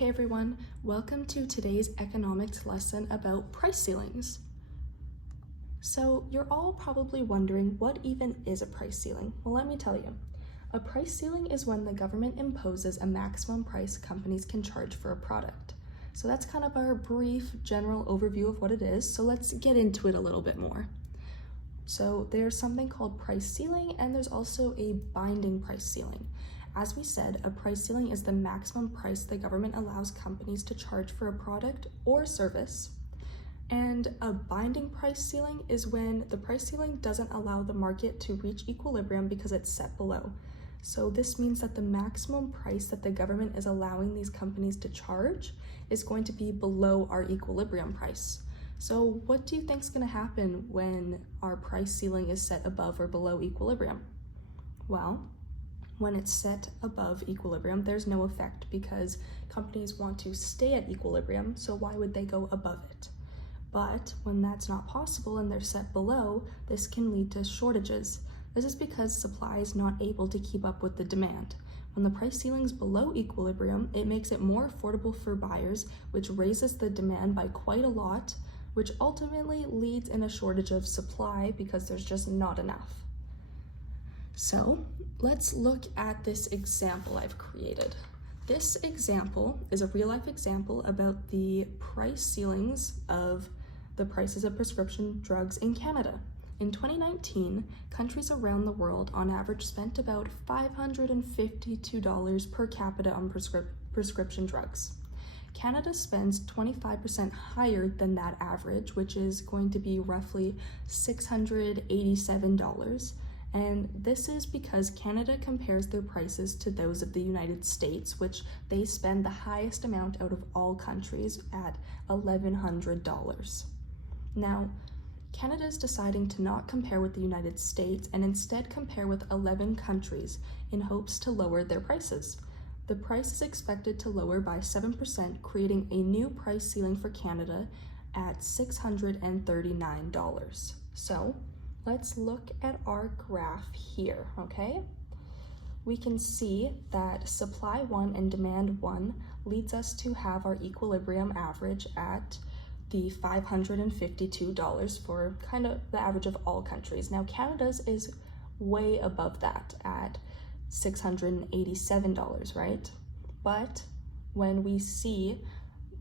Hey everyone, welcome to today's economics lesson about price ceilings. So you're all probably wondering, what even is a price ceiling? Well, let me tell you. A price ceiling is when the government imposes a maximum price companies can charge for a product. So that's kind of our brief general overview of what it is, so let's get into it a little bit more. So there's something called price ceiling, and there's also a binding price ceiling. As we said, a price ceiling is the maximum price the government allows companies to charge for a product or service. And a binding price ceiling is when the price ceiling doesn't allow the market to reach equilibrium because it's set below. So this means that the maximum price that the government is allowing these companies to charge is going to be below our equilibrium price. So what do you think is going to happen when our price ceiling is set above or below equilibrium? Well, when it's set above equilibrium, there's no effect because companies want to stay at equilibrium, so why would they go above it? But when that's not possible and they're set below, this can lead to shortages. This is because supply is not able to keep up with the demand. When the price ceiling's below equilibrium, it makes it more affordable for buyers, which raises the demand by quite a lot, which ultimately leads in a shortage of supply because there's just not enough. So let's look at this example I've created. This example is a real-life example about the price ceilings of the prices of prescription drugs in Canada. In 2019, countries around the world on average spent about $552 per capita on prescription drugs. Canada spends 25% higher than that average, which is going to be roughly $687. And this is because Canada compares their prices to those of the United States, which they spend the highest amount out of all countries at $1,100. Now, Canada is deciding to not compare with the United States and instead compare with 11 countries in hopes to lower their prices. The price is expected to lower by 7%, creating a new price ceiling for Canada at $639. So, let's look at our graph here, okay? We can see that supply 1 and demand 1 leads us to have our equilibrium average at the $552 for kind of the average of all countries. Now Canada's is way above that at $687, right? But when we see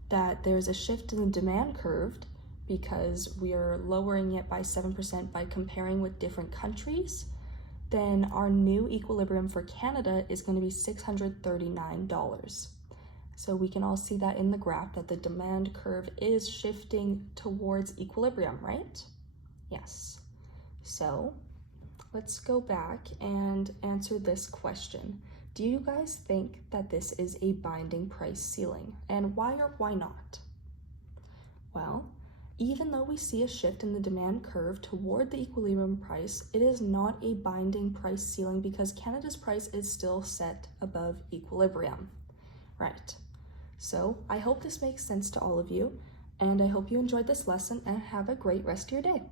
that there's a shift in the demand curve, because we are lowering it by 7% by comparing with different countries, then our new equilibrium for Canada is going to be $639. So we can all see that in the graph that the demand curve is shifting towards equilibrium, right? Yes. So let's go back and answer this question. Do you guys think that this is a binding price ceiling? And why or why not? Well, even though we see a shift in the demand curve toward the equilibrium price, it is not a binding price ceiling because Canada's price is still set above equilibrium. Right. So I hope this makes sense to all of you, and I hope you enjoyed this lesson and have a great rest of your day.